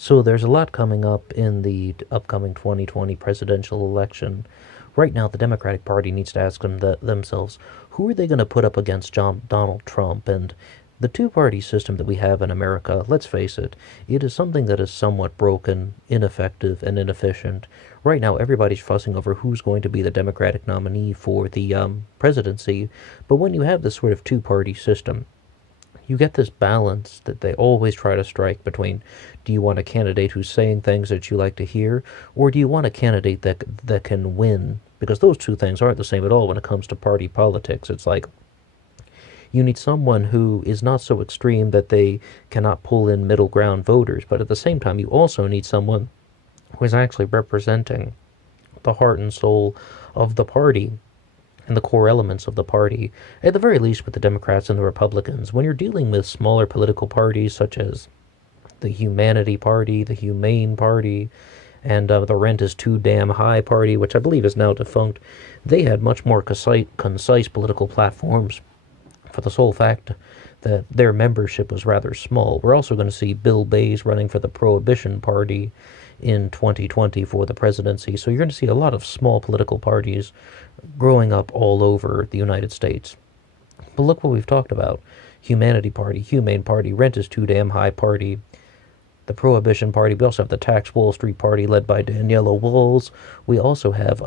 So there's a lot coming up in the upcoming 2020 presidential election. Right now, the Democratic Party needs to ask themselves, who are they going to put up against Donald Trump? And the two-party system that we have in America, let's face it, it is something that is somewhat broken, ineffective, and inefficient. Right now, everybody's fussing over who's going to be the Democratic nominee for the presidency. But when you have this sort of two-party system, you get this balance that they always try to strike between, do you want a candidate who's saying things that you like to hear, or do you want a candidate that can win? Because those two things aren't the same at all when it comes to party politics. It's like you need someone who is not so extreme that they cannot pull in middle ground voters, but at the same time you also need someone who is actually representing the heart and soul of the party and the core elements of the party, at the very least with the Democrats and the Republicans. When you're dealing with smaller political parties such as the Humanity Party, the Humane Party, and the Rent is Too Damn High Party, which I believe is now defunct, they had much more concise political platforms for the sole fact that their membership was rather small. We're also going to see Bill Bays running for the Prohibition Party in 2020 for the presidency. So you're going to see a lot of small political parties growing up all over the United States. But look what we've talked about. Humanity Party, Humane Party, Rent is Too Damn High Party, the Prohibition Party. We also have the Tax Wall Street Party led by Daniela Walls. We also have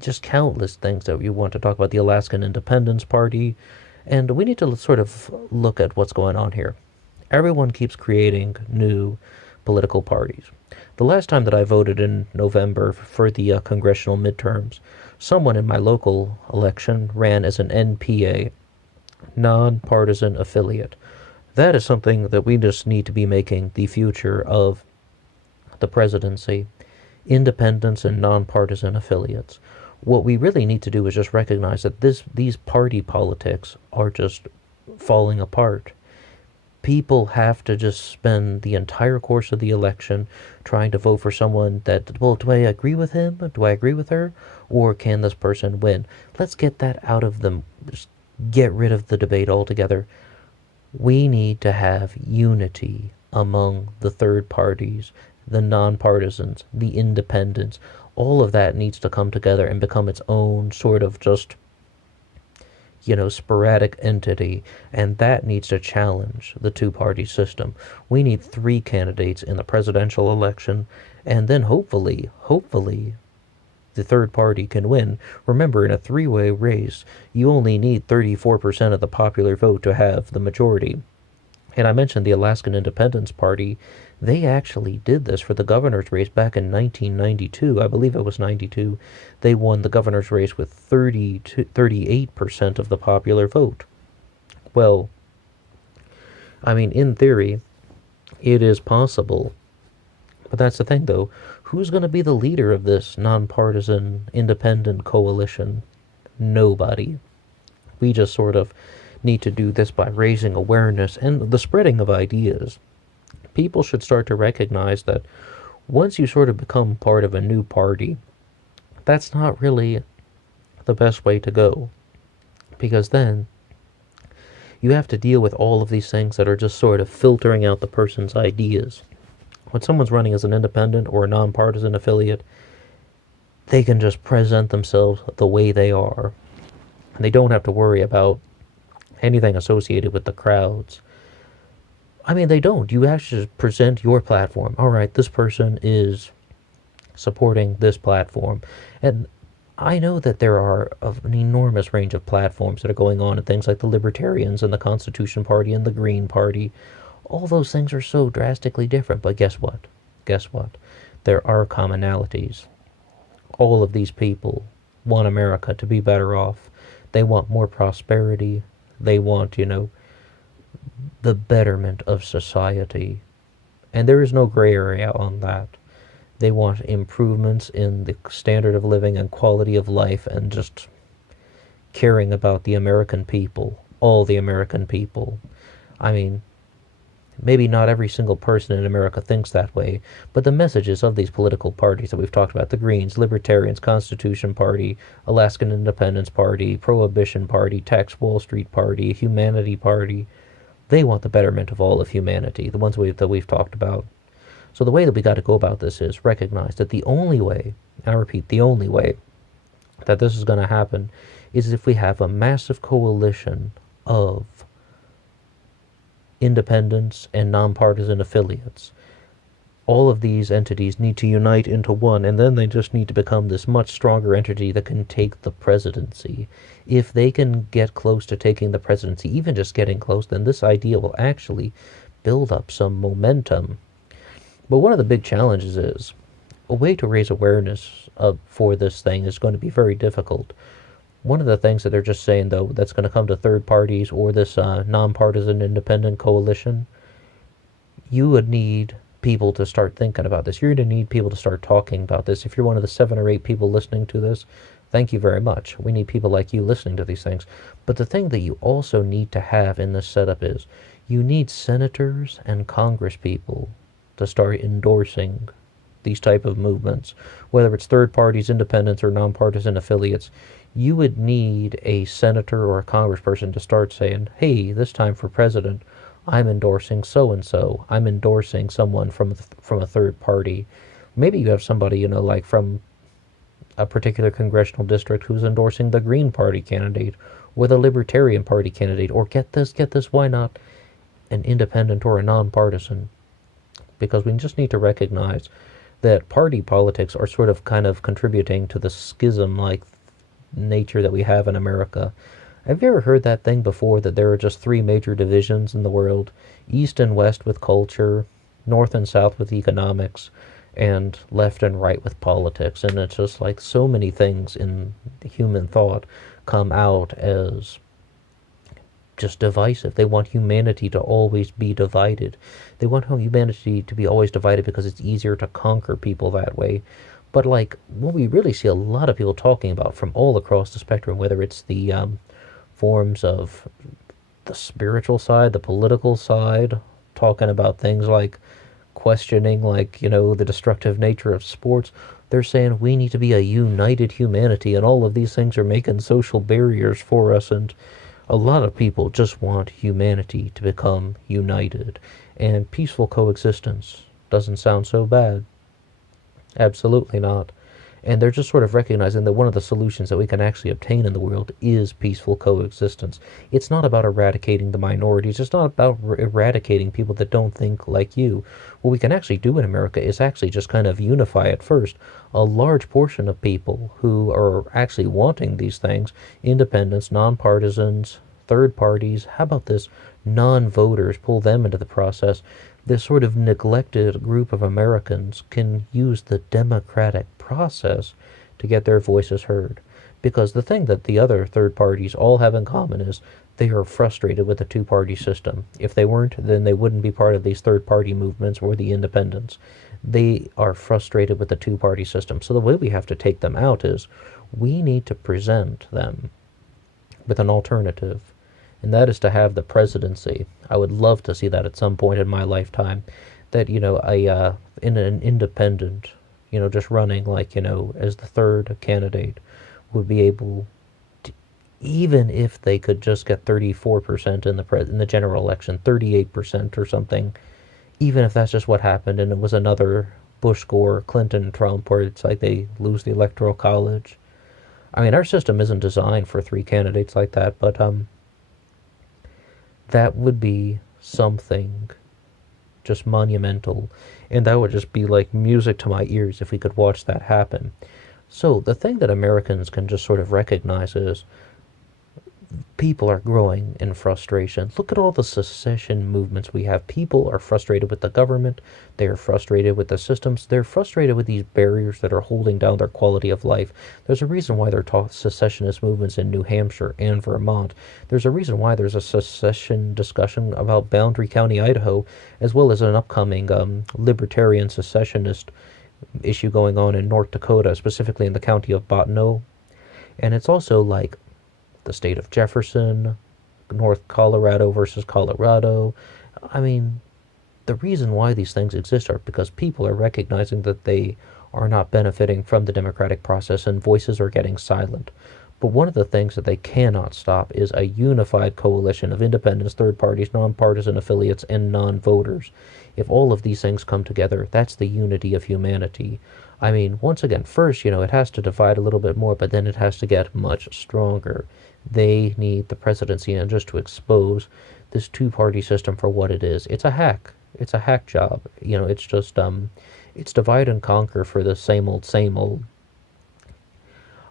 just countless things that we want to talk about. The Alaskan Independence Party. And we need to sort of look at what's going on here. Everyone keeps creating new political parties. The last time that I voted in November for the congressional midterms, someone in my local election ran as an NPA, nonpartisan affiliate. That is something that we just need to be making the future of the presidency. Independents and nonpartisan affiliates. What we really need to do is just recognize that these party politics are just falling apart. People have to just spend the entire course of the election trying to vote for someone that, well, do I agree with him? Do I agree with her? Or can this person win? Let's get that out of them. Just get rid of the debate altogether. We need to have unity among the third parties, the nonpartisans, the independents. All of that needs to come together and become its own sort of just, sporadic entity, and that needs to challenge the two-party system. We need three candidates in the presidential election, and then hopefully, the third party can win. Remember, in a three-way race, you only need 34% of the popular vote to have the majority. And I mentioned the Alaskan Independence Party. They actually did this for the governor's race back in 1992. I believe it was 92. They won the governor's race with 38% of the popular vote. Well, I mean, in theory, it is possible. But that's the thing, though. Who's going to be the leader of this nonpartisan independent coalition? Nobody. We just sort of need to do this by raising awareness and the spreading of ideas. People should start to recognize that once you sort of become part of a new party, that's not really the best way to go. Because then you have to deal with all of these things that are just sort of filtering out the person's ideas. When someone's running as an independent or a nonpartisan affiliate, they can just present themselves the way they are. And they don't have to worry about anything associated with the crowds. I mean, they don't. You actually just present your platform. All right, this person is supporting this platform. And I know that there are an enormous range of platforms that are going on, and things like the Libertarians and the Constitution Party and the Green Party. All those things are so drastically different. But guess what? Guess what? There are commonalities. All of these people want America to be better off. They want more prosperity. They want, the betterment of society. And there is no gray area on that. They want improvements in the standard of living and quality of life and just caring about the American people, all the American people. I mean, maybe not every single person in America thinks that way, but the messages of these political parties that we've talked about, the Greens, Libertarians, Constitution Party, Alaskan Independence Party, Prohibition Party, Tax Wall Street Party, Humanity Party, they want the betterment of all of humanity, the ones that we've talked about. So the way that we got to go about this is recognize that the only way, I repeat, the only way that this is going to happen is if we have a massive coalition of independents and nonpartisan affiliates. All of these entities need to unite into one, and then they just need to become this much stronger entity that can take the presidency. If they can get close to taking the presidency, even just getting close, then this idea will actually build up some momentum. But one of the big challenges is a way to raise awareness for this thing is going to be very difficult. One of the things that they're just saying, though, that's going to come to third parties or this nonpartisan independent coalition, you would need people to start thinking about this. You're going to need people to start talking about this. If you're one of the 7 or 8 people listening to this, thank you very much. We need people like you listening to these things. But the thing that you also need to have in this setup is you need senators and Congress people to start endorsing these type of movements, whether it's third parties, independents, or nonpartisan affiliates. You would need a senator or a congressperson to start saying, hey, this time for president, I'm endorsing so-and-so. I'm endorsing someone from a third party. Maybe you have somebody, like from a particular congressional district who's endorsing the Green Party candidate or the Libertarian Party candidate, or get this, why not an independent or a nonpartisan? Because we just need to recognize that party politics are sort of kind of contributing to the schism-like nature that we have in America. Have you ever heard that thing before, that there are just 3 major divisions in the world? East and West with culture, North and South with economics, and left and right with politics. And it's just like so many things in human thought come out as just divisive. They want humanity to always be divided. They want humanity to be always divided because it's easier to conquer people that way. But like what we really see a lot of people talking about from all across the spectrum, whether it's the forms of the spiritual side, the political side, talking about things like questioning, like, the destructive nature of sports. They're saying we need to be a united humanity, and all of these things are making social barriers for us. And a lot of people just want humanity to become united, and peaceful coexistence doesn't sound so bad. Absolutely not. And they're just sort of recognizing that one of the solutions that we can actually obtain in the world is peaceful coexistence. It's not about eradicating the minorities. It's not about eradicating people that don't think like you. What we can actually do in America is actually just kind of unify at first a large portion of people who are actually wanting these things, independents, nonpartisans, third parties. How about this? Non-voters, pull them into the process. This sort of neglected group of Americans can use the democratic process to get their voices heard. Because the thing that the other third parties all have in common is they are frustrated with the two-party system. If they weren't, then they wouldn't be part of these third-party movements or the independents. They are frustrated with the two-party system. So the way we have to take them out is we need to present them with an alternative, and that is to have the presidency. I would love to see that at some point in my lifetime, that, in an independent, just running like, as the third candidate would be able to, even if they could just get 34% in the general election, 38% or something, even if that's just what happened and it was another Bush Gore, Clinton, Trump, where it's like they lose the electoral college. I mean, our system isn't designed for 3 candidates like that, but that would be something just monumental, and that would just be like music to my ears if we could watch that happen. So the thing that Americans can just sort of recognize is people are growing in frustration. Look at all the secession movements we have. People are frustrated with the government. They are frustrated with the systems. They're frustrated with these barriers that are holding down their quality of life. There's a reason why there are secessionist movements in New Hampshire and Vermont. There's a reason why there's a secession discussion about Boundary County, Idaho, as well as an upcoming libertarian secessionist issue going on in North Dakota, specifically in the county of Bottineau. And it's also like the state of Jefferson, North Colorado versus Colorado. I mean, the reason why these things exist are because people are recognizing that they are not benefiting from the democratic process and voices are getting silent. But one of the things that they cannot stop is a unified coalition of independents, third parties, nonpartisan affiliates, and non-voters. If all of these things come together, that's the unity of humanity. I mean, once again, first, it has to divide a little bit more, but then it has to get much stronger. They need the presidency, and just to expose this two-party system for what it is. It's a hack. It's a hack job. It's just it's divide and conquer for the same old, same old.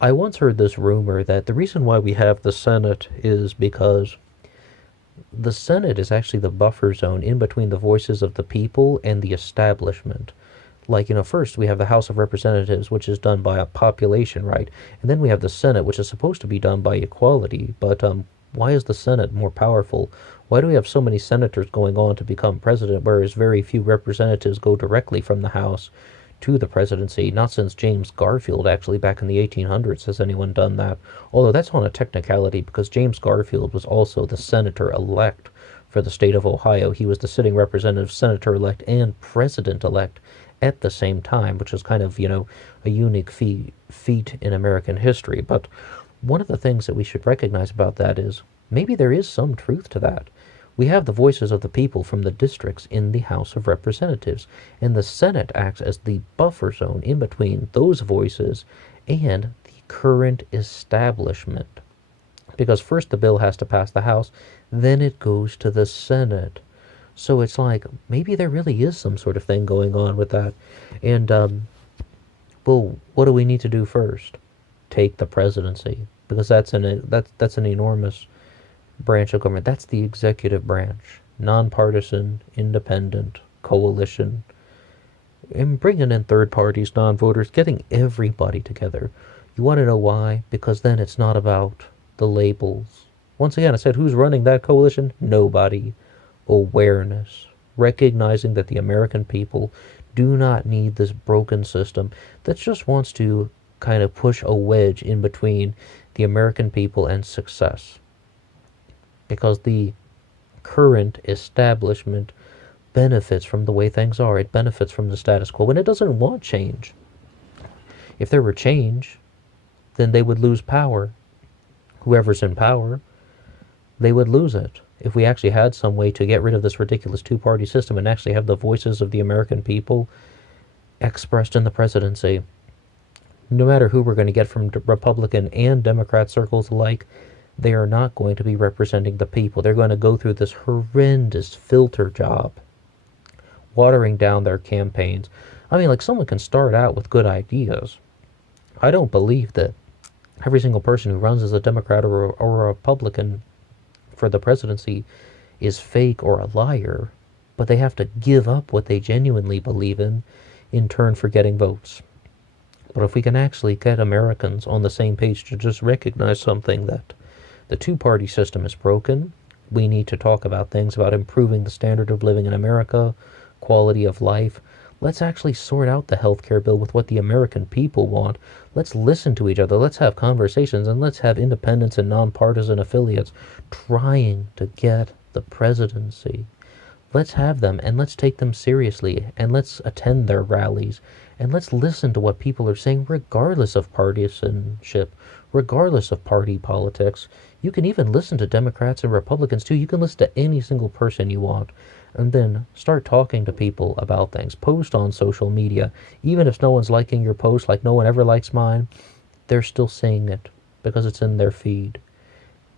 I once heard this rumor that the reason why we have the Senate is because the Senate is actually the buffer zone in between the voices of the people and the establishment. Like, first we have the House of Representatives, which is done by a population, right? And then we have the Senate, which is supposed to be done by equality. But why is the Senate more powerful? Why do we have so many senators going on to become president, whereas very few representatives go directly from the House to the presidency? Not since James Garfield, actually, back in the 1800s has anyone done that. Although that's on a technicality, because James Garfield was also the senator-elect for the state of Ohio. He was the sitting representative, senator-elect, and president-elect at the same time, which is kind of, a unique feat in American history. But one of the things that we should recognize about that is maybe there is some truth to that. We have the voices of the people from the districts in the House of Representatives, and the Senate acts as the buffer zone in between those voices and the current establishment. Because first the bill has to pass the House, then it goes to the Senate. So it's like, maybe there really is some sort of thing going on with that. And, well, what do we need to do first? Take the presidency. Because that's an enormous branch of government. That's the executive branch. Nonpartisan, independent, coalition. And bringing in third parties, non-voters, getting everybody together. You want to know why? Because then it's not about the labels. Once again, I said, who's running that coalition? Nobody. Awareness. Recognizing that the American people do not need this broken system that just wants to kind of push a wedge in between the American people and success. Because the current establishment benefits from the way things are. It benefits from the status quo, and it doesn't want change. If there were change, then they would lose power. Whoever's in power, they would lose it. If we actually had some way to get rid of this ridiculous two-party system and actually have the voices of the American people expressed in the presidency, no matter who we're going to get from Republican and Democrat circles alike, they are not going to be representing the people. They're going to go through this horrendous filter job, watering down their campaigns. I mean, like, someone can start out with good ideas. I don't believe that every single person who runs as a Democrat or a Republican for the presidency is fake or a liar, but they have to give up what they genuinely believe in turn for getting votes. But if we can actually get Americans on the same page to just recognize something, that the two-party system is broken, we need to talk about things about improving the standard of living in America, quality of life. Let's actually sort out the healthcare bill with what the American people want. Let's listen to each other. Let's have conversations, and let's have independents and nonpartisan affiliates trying to get the presidency. Let's have them, and let's take them seriously, and let's attend their rallies, and let's listen to what people are saying regardless of partisanship, regardless of party politics. You can even listen to Democrats and Republicans too. You can listen to any single person you want, and then start talking to people about things. Post on social media. Even if no one's liking your post, like no one ever likes mine, they're still seeing it because it's in their feed.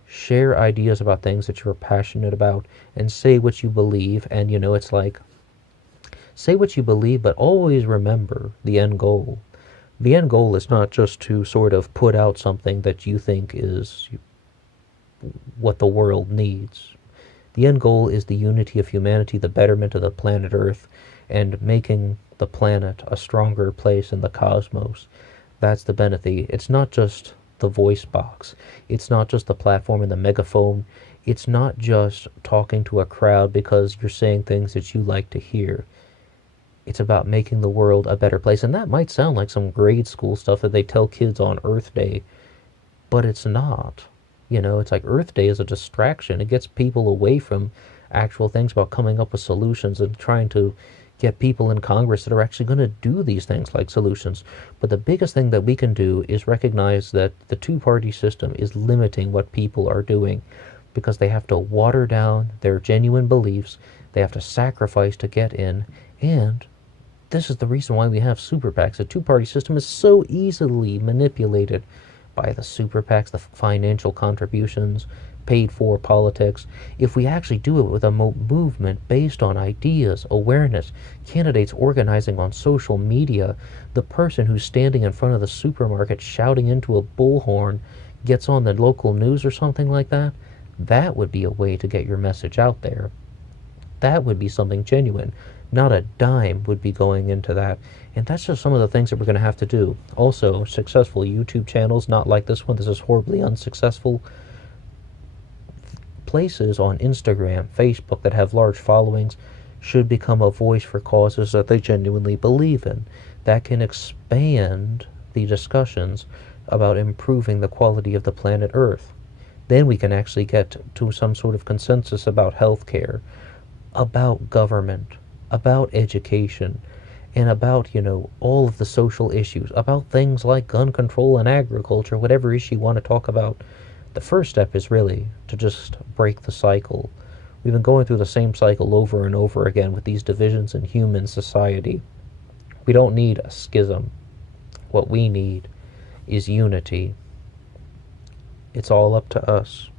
Share ideas about things that you're passionate about and say what you believe. And it's like, say what you believe, but always remember the end goal. The end goal is not just to sort of put out something that you think is what the world needs. The end goal is the unity of humanity, the betterment of the planet Earth, and making the planet a stronger place in the cosmos. That's the benefit. It's not just the voice box. It's not just the platform and the megaphone. It's not just talking to a crowd because you're saying things that you like to hear. It's about making the world a better place. And that might sound like some grade school stuff that they tell kids on Earth Day, but it's not. It's like Earth Day is a distraction. It gets people away from actual things about coming up with solutions and trying to get people in Congress that are actually going to do these things like solutions. But the biggest thing that we can do is recognize that the two-party system is limiting what people are doing because they have to water down their genuine beliefs, they have to sacrifice to get in, and this is the reason why we have super PACs. The two-party system is so easily manipulated by the super PACs, the financial contributions, paid for politics. If we actually do it with a movement based on ideas, awareness, candidates organizing on social media, the person who's standing in front of the supermarket shouting into a bullhorn gets on the local news or something like that, that would be a way to get your message out there. That would be something genuine. Not a dime would be going into that. And that's just some of the things that we're going to have to do. Also, successful YouTube channels, not like this one. This is horribly unsuccessful. Places on Instagram, Facebook that have large followings should become a voice for causes that they genuinely believe in. That can expand the discussions about improving the quality of the planet Earth. Then we can actually get to some sort of consensus about healthcare, about government, about education, and about, all of the social issues, about things like gun control and agriculture, whatever issue you want to talk about. The first step is really to just break the cycle. We've been going through the same cycle over and over again with these divisions in human society. We don't need a schism. What we need is unity. It's all up to us.